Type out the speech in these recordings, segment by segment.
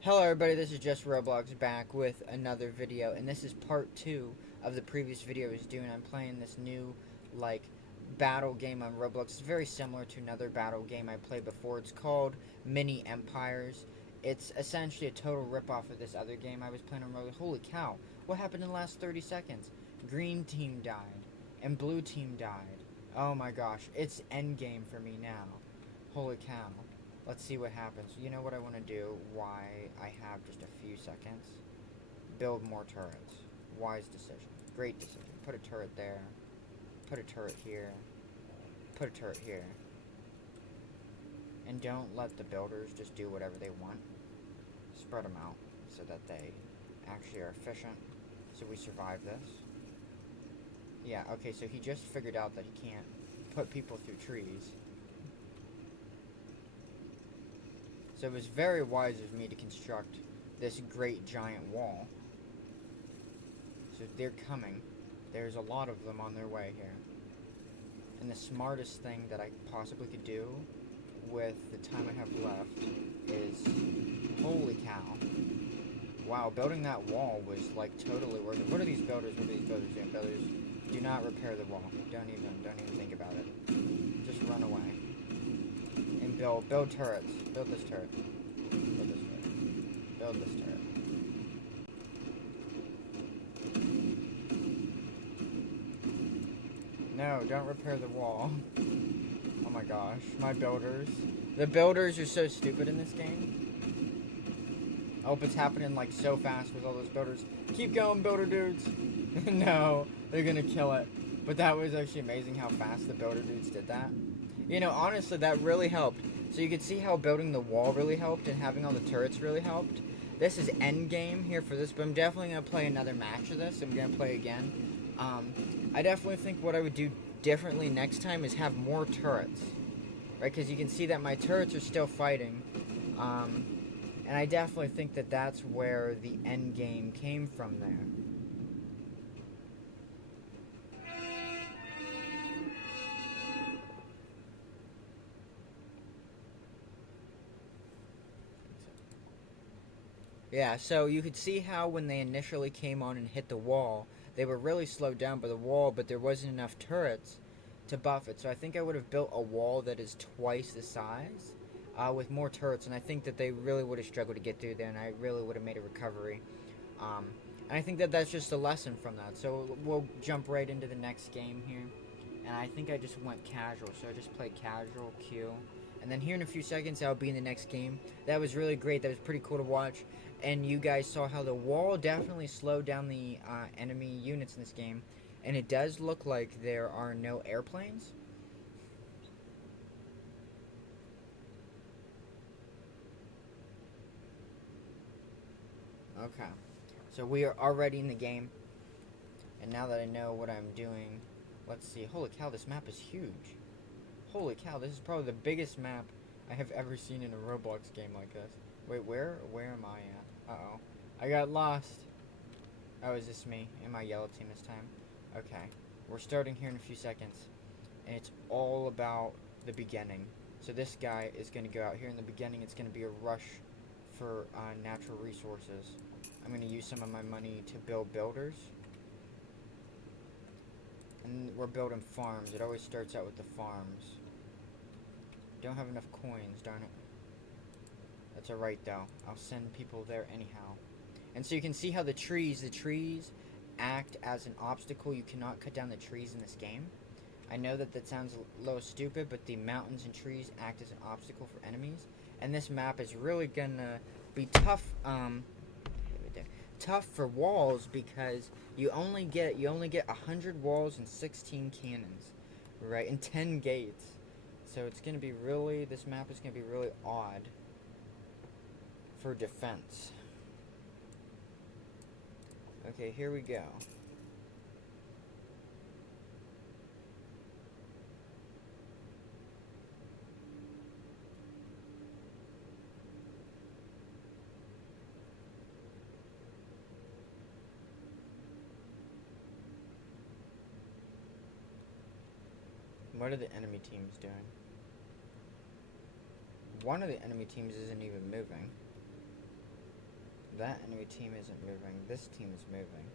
Hello everybody, this is just Roblox back with another video, and this is part 2 of the previous video I was doing. I'm playing this new, battle game on Roblox. It's very similar to another battle game I played before. It's called Mini Empires. It's essentially a total ripoff of this other game I was playing on Roblox. Holy cow, what happened in the last 30 seconds? Green team died, and blue team died. Oh my gosh, it's endgame for me now. Holy cow. Let's see what happens. You know what I want to do? Why I have just a few seconds? Build more turrets. Wise decision. Great decision. Put a turret there. Put a turret here. Put a turret here. And don't let the builders just do whatever they want. Spread them out so that they actually are efficient. So we survive this. Yeah, okay, so he just figured out that he can't put people through trees. So it was very wise of me to construct this great giant wall. So they're coming. There's a lot of them on their way here. And the smartest thing that I possibly could do with the time I have left is, holy cow. Wow, building that wall was like totally worth it. What are these builders? What are these builders doing? Builders, do not repair the wall. Don't even think about it. Just run away. And build turrets. Build this turret. Build this turret. Build this turret. No, don't repair the wall. Oh my gosh, my builders. The builders are so stupid in this game. I hope it's happening like so fast with all those builders. Keep going, builder dudes. No, they're gonna kill it. But that was actually amazing how fast the builder dudes did that. You know, honestly, that really helped. So you could see how building the wall really helped and having all the turrets really helped. This is endgame here for this, but I'm definitely going to play another match of this. I'm going to play again. I definitely think what I would do differently next time is have more turrets. Right, because you can see that my turrets are still fighting. And I definitely think that that's where the endgame came from there. Yeah, so you could see how when they initially came on and hit the wall, they were really slowed down by the wall, but there wasn't enough turrets to buff it. So I think I would have built a wall that is twice the size with more turrets, and I think that they really would have struggled to get through there, and I really would have made a recovery. Um, and I think that that's just a lesson from that. So we'll jump right into the next game here. And I think I just went casual, so I just played casual, Q. And then here in a few seconds, I'll be in the next game. That was really great. That was pretty cool to watch. And you guys saw how the wall definitely slowed down the enemy units in this game. And it does look like there are no airplanes. Okay. So we are already in the game. And now that I know what I'm doing, let's see. Holy cow, this map is huge. Holy cow, this is probably the biggest map I have ever seen in a Roblox game like this. Wait, where am I at? Uh-oh. I got lost. Oh, is this me? Am I yellow team this time? Okay. We're starting here in a few seconds. And it's all about the beginning. So this guy is going to go out here in the beginning. It's going to be a rush for natural resources. I'm going to use some of my money to build builders. And we're building farms. It always starts out with the farms. Don't have enough coins, darn it. That's alright though. I'll send people there anyhow. And so you can see how the trees act as an obstacle. You cannot cut down the trees in this game. I know that that sounds a little stupid, but the mountains and trees act as an obstacle for enemies. And this map is really gonna be tough, tough for walls because you only get 100 walls and 16 cannons, right? And 10 gates. So it's gonna be really, this map is gonna be really odd for defense. Okay, here we go. What are the enemy teams doing? One of the enemy teams isn't even moving. That enemy team isn't moving. This team is moving.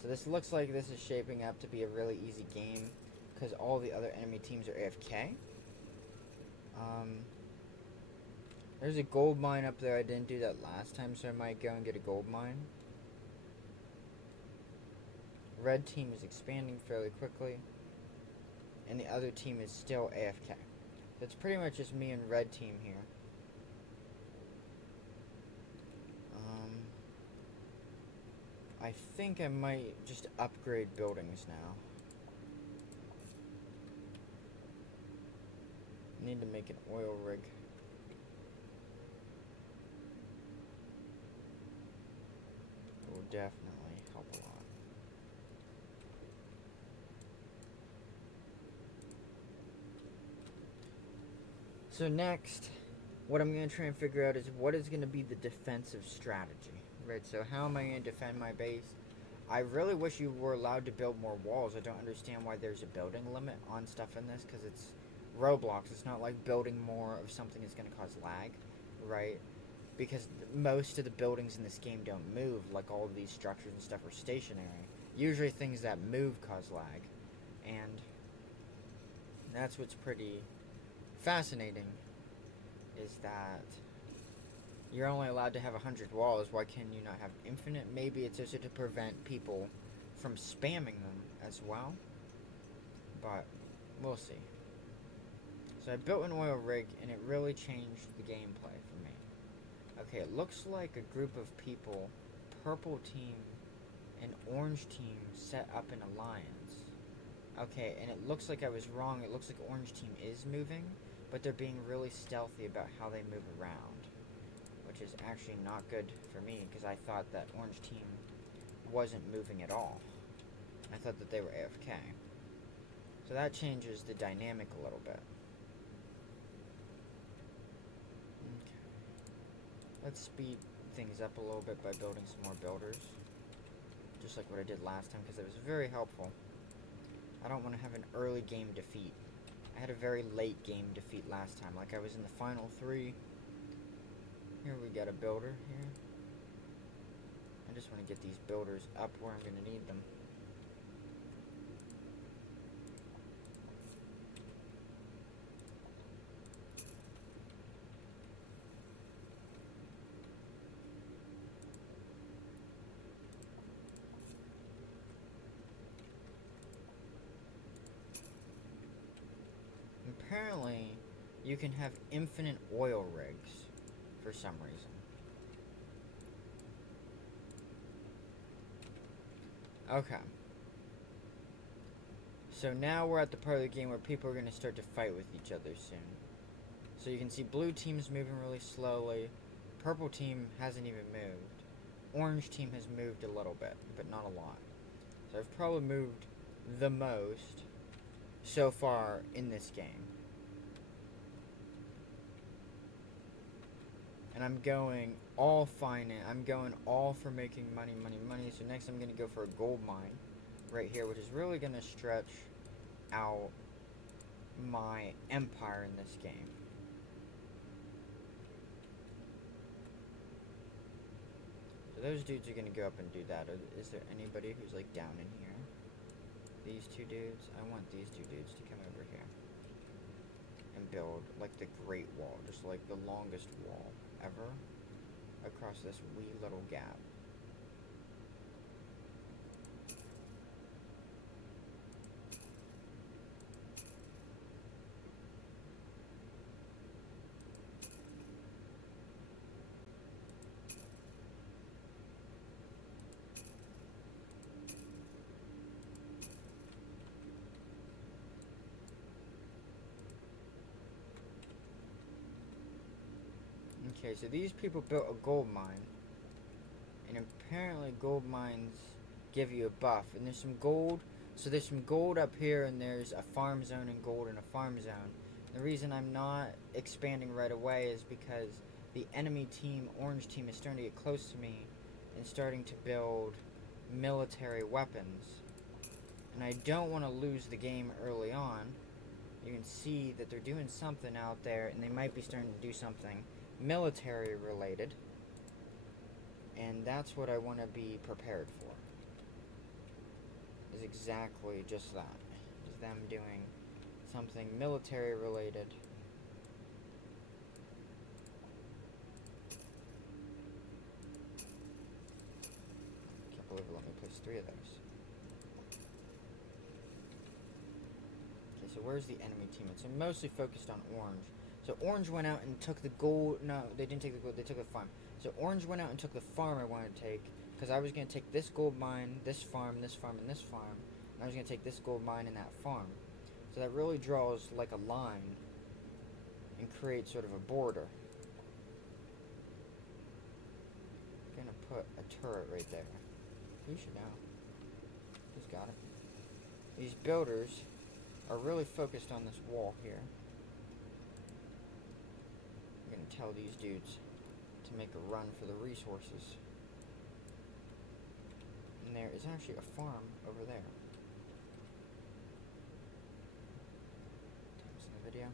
So this looks like this is shaping up to be a really easy game because all the other enemy teams are AFK. There's a gold mine up there. I didn't do that last time, so I might go and get a gold mine. Red team is expanding fairly quickly, and the other team is still AFK. So it's pretty much just me and red team here. I think I might just upgrade buildings now. Need to make an oil rig. It will definitely help a lot. So next, what I'm going to try and figure out is what is going to be the defensive strategy. Right, so how am I going to defend my base? I really wish you were allowed to build more walls. I don't understand why there's a building limit on stuff in this, because it's Roblox. It's not like building more of something is going to cause lag, right? Because most of the buildings in this game don't move, like all of these structures and stuff are stationary. Usually things that move cause lag, and that's what's pretty fascinating, is that you're only allowed to have 100 walls. Why can you not have infinite? Maybe it's also to prevent people from spamming them as well. But we'll see. So I built an oil rig, and it really changed the gameplay for me. Okay, it looks like a group of people, purple team and orange team, set up an alliance. Okay, and it looks like I was wrong. It looks like orange team is moving, but they're being really stealthy about how they move around, which is actually not good for me, because I thought that orange team wasn't moving at all. I thought that they were AFK. So that changes the dynamic a little bit. Okay. Let's speed things up a little bit by building some more builders. Just like what I did last time, because it was very helpful. I don't want to have an early game defeat. I had a very late game defeat last time, like I was in the final 3. Here we got a builder here. I just want to get these builders up where I'm going to need them. Apparently, you can have infinite oil rigs for some reason. Okay. So now we're at the part of the game where people are going to start to fight with each other soon. So you can see blue team's moving really slowly. Purple team hasn't even moved. Orange team has moved a little bit, but not a lot. So I've probably moved the most so far in this game. And I'm going all finance. I'm going all for making money, money, money. So next I'm going to go for a gold mine right here, which is really going to stretch out my empire in this game. So those dudes are going to go up and do that. Is there anybody who's like down in here? These two dudes? I want these two dudes to come over here and build like the Great Wall, just like the longest wall ever across this wee little gap. Okay, so these people built a gold mine, and apparently gold mines give you a buff, and there's some gold. So there's some gold up here, and there's a farm zone and gold in a farm zone. The reason I'm not expanding right away is because the enemy team, orange team, is starting to get close to me and starting to build military weapons. And I don't want to lose the game early on. You can see that they're doing something out there, and they might be starting to do something military related. And that's what I want to be prepared for. Is exactly just that. Is them doing something military related. Can't believe it let me place 3 of those. Okay, so where's the enemy team? It's mostly focused on orange. So orange went out and took the gold. No, they didn't take the gold. They took the farm. So orange went out and took the farm I wanted to take, because I was going to take this gold mine, this farm, and this farm. And I was going to take this gold mine and that farm. So that really draws like a line and creates sort of a border. I'm going to put a turret right there. You should know. Who's got it? These builders are really focused on this wall here. I'm going to tell these dudes to make a run for the resources. And there is actually a farm over there. Times in the video.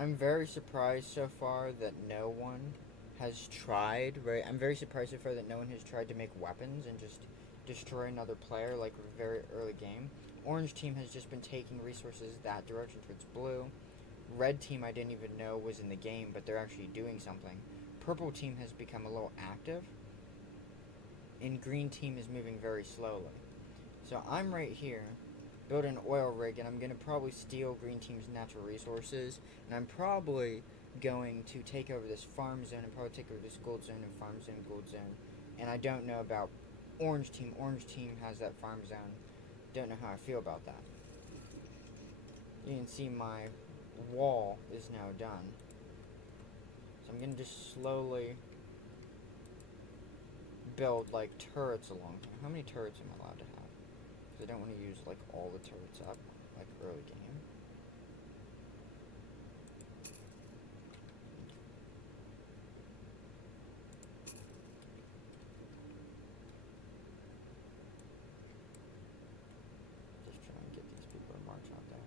I'm very surprised so far that no one has tried, right? I'm very surprised so far that no one has tried to make weapons and just destroy another player like a very early game. Orange team has just been taking resources that direction towards blue. Red team I didn't even know was in the game, but they're actually doing something. Purple team has become a little active. And green team is moving very slowly. So I'm right here, build an oil rig, and I'm going to probably steal green team's natural resources, and I'm probably going to take over this farm zone and probably take over this gold zone and farm zone, gold zone. And I don't know about orange team. Orange team has that farm zone. Don't know how I feel about that. You can see my wall is now done. So I'm going to just slowly build like turrets along here. How many turrets am I allowed to have? I don't want to use like all the turrets up like early game. Just try and get these people to march out there.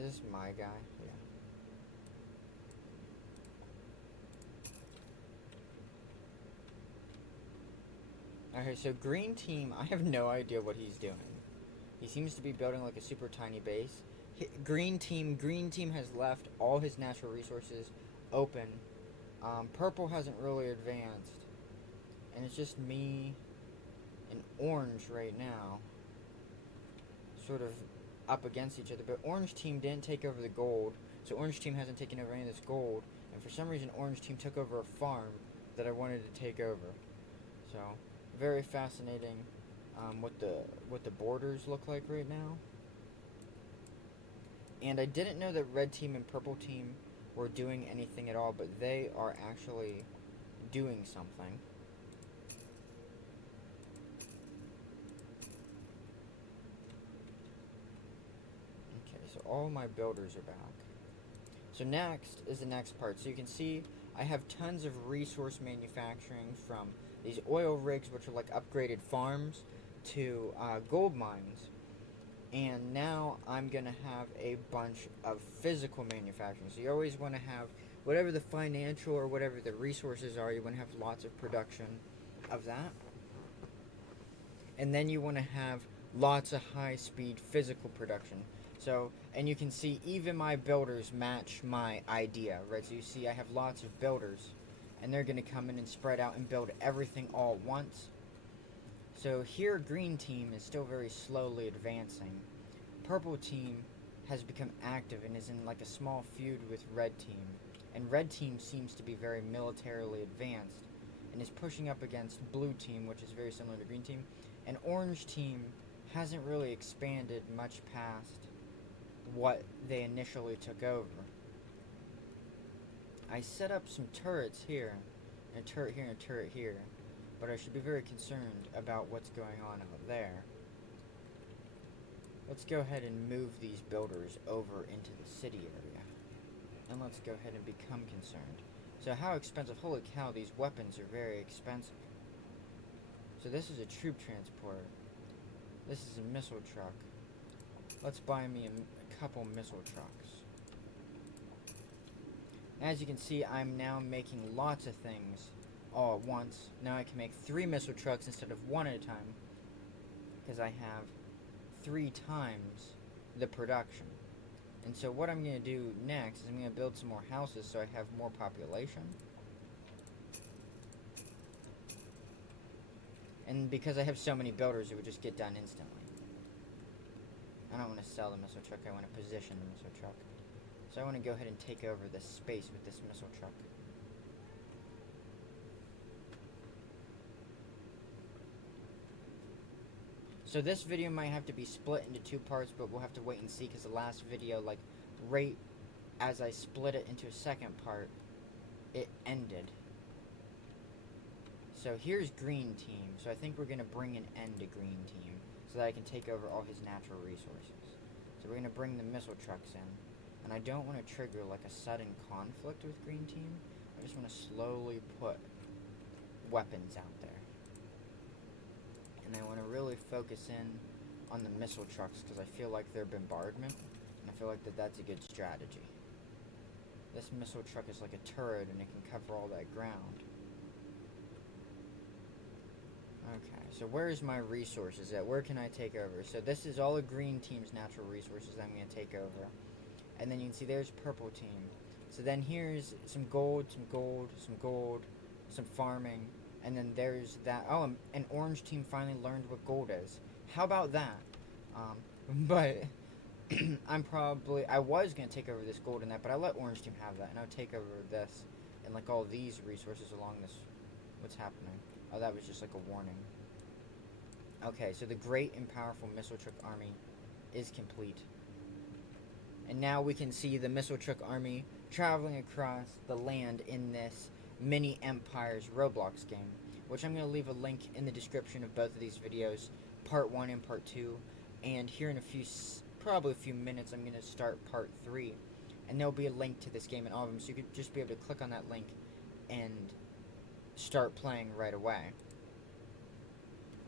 Is this my guy? Yeah. Okay, so green team, I have no idea what he's doing. He seems to be building like a super tiny base. Green team has left all his natural resources open. Purple hasn't really advanced. And it's just me and orange right now. Sort of up against each other. But orange team didn't take over the gold. So orange team hasn't taken over any of this gold. And for some reason orange team took over a farm that I wanted to take over. So very fascinating what the borders look like right now. And I didn't know that red team and purple team were doing anything at all, but they are actually doing something. Okay, so all my builders are back. So next is the next part. So you can see I have tons of resource manufacturing, from these oil rigs, which are like upgraded farms, to gold mines. And now I'm going to have a bunch of physical manufacturing. So you always want to have, whatever the financial or whatever the resources are, you want to have lots of production of that. And then you want to have lots of high-speed physical production. So, and you can see even my builders match my idea, right? So you see I have lots of builders, and they're going to come in and spread out and build everything all at once. So here green team is still very slowly advancing. Purple team has become active and is in like a small feud with red team. And red team seems to be very militarily advanced and is pushing up against blue team, which is very similar to green team. And orange team hasn't really expanded much past what they initially took over. I set up some turrets here, and a turret here, and a turret here, but I should be very concerned about what's going on out there. Let's go ahead and move these builders over into the city area. And let's go ahead and become concerned. So how expensive? Holy cow, these weapons are very expensive. So this is a troop transporter. This is a missile truck. Let's buy me a couple missile trucks. As you can see, I'm now making lots of things all at once. Now I can make 3 missile trucks instead of 1 at a time, because I have 3 times the production. And so what I'm going to do next is I'm going to build some more houses so I have more population. And because I have so many builders, it would just get done instantly. I don't want to sell the missile truck, I want to position the missile truck. So I want to go ahead and take over this space with this missile truck. So this video might have to be split into 2 parts, but we'll have to wait and see, because the last video, like, right as I split it into a second part, it ended. So here's green team. So I think we're going to bring an end to green team so that I can take over all his natural resources. So we're going to bring the missile trucks in. And I don't want to trigger like a sudden conflict with green team. I just want to slowly put weapons out there. And I want to really focus in on the missile trucks because I feel like they're bombardment. And I feel like that's a good strategy. This missile truck is like a turret and it can cover all that ground. Okay, so where's my resources at? Where can I take over? So this is all of green team's natural resources I'm going to take over. And then you can see there's purple team. So then here's some gold, some gold, some gold, some farming. And then there's that. Oh, and orange team finally learned what gold is. How about that? But I was going to take over this gold and that, but I let orange team have that. And I'll take over this and like all these resources along this. What's happening? Oh, that was just like a warning. Okay, so the great and powerful missile truck army is complete. And now we can see the missile truck army traveling across the land in this Mini Empires Roblox game, which I'm going to leave a link in the description of both of these videos, part 1 and part 2. And here in probably a few minutes, I'm going to start part 3. And there'll be a link to this game in all of them, so you could just be able to click on that link and start playing right away.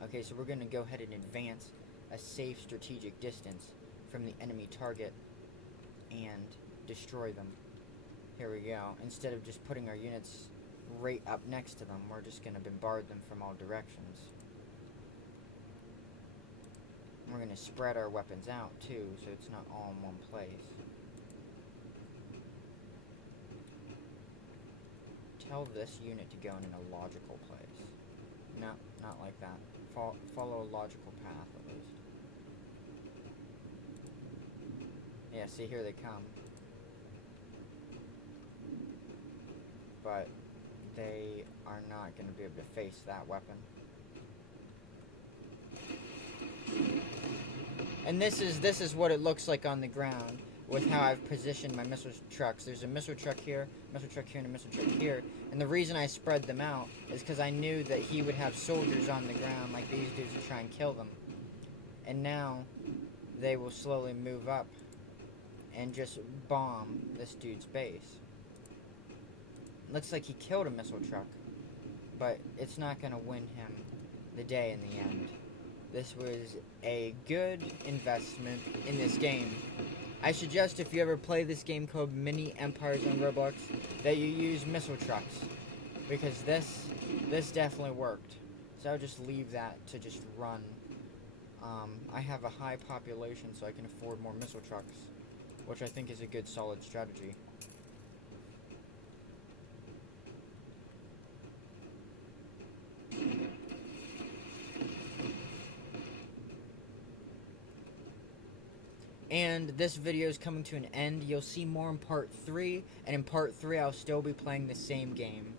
Okay, so we're going to go ahead and advance a safe strategic distance from the enemy target and destroy them. Here we go. Instead of just putting our units right up next to them, we're just going to bombard them from all directions. We're going to spread our weapons out too, so it's not all in one place. Tell this unit to go in a logical place. No, not like that. Follow a logical path at least. Yeah, see, here they come. But they are not going to be able to face that weapon. And this is what it looks like on the ground with how I've positioned my missile trucks. There's a missile truck here, and a missile truck here. And the reason I spread them out is because I knew that he would have soldiers on the ground like these dudes to try and kill them. And now they will slowly move up and just bomb this dude's base. Looks like he killed a missile truck, but it's not going to win him the day in the end. This was a good investment in this game. I suggest if you ever play this game called Mini Empires on Roblox that you use missile trucks, because this definitely worked. So I'll just leave that to just run. I have a high population, so I can afford more missile trucks, which I think is a good solid strategy. And this video is coming to an end. You'll see more in part 3, and in part 3 I'll still be playing the same game.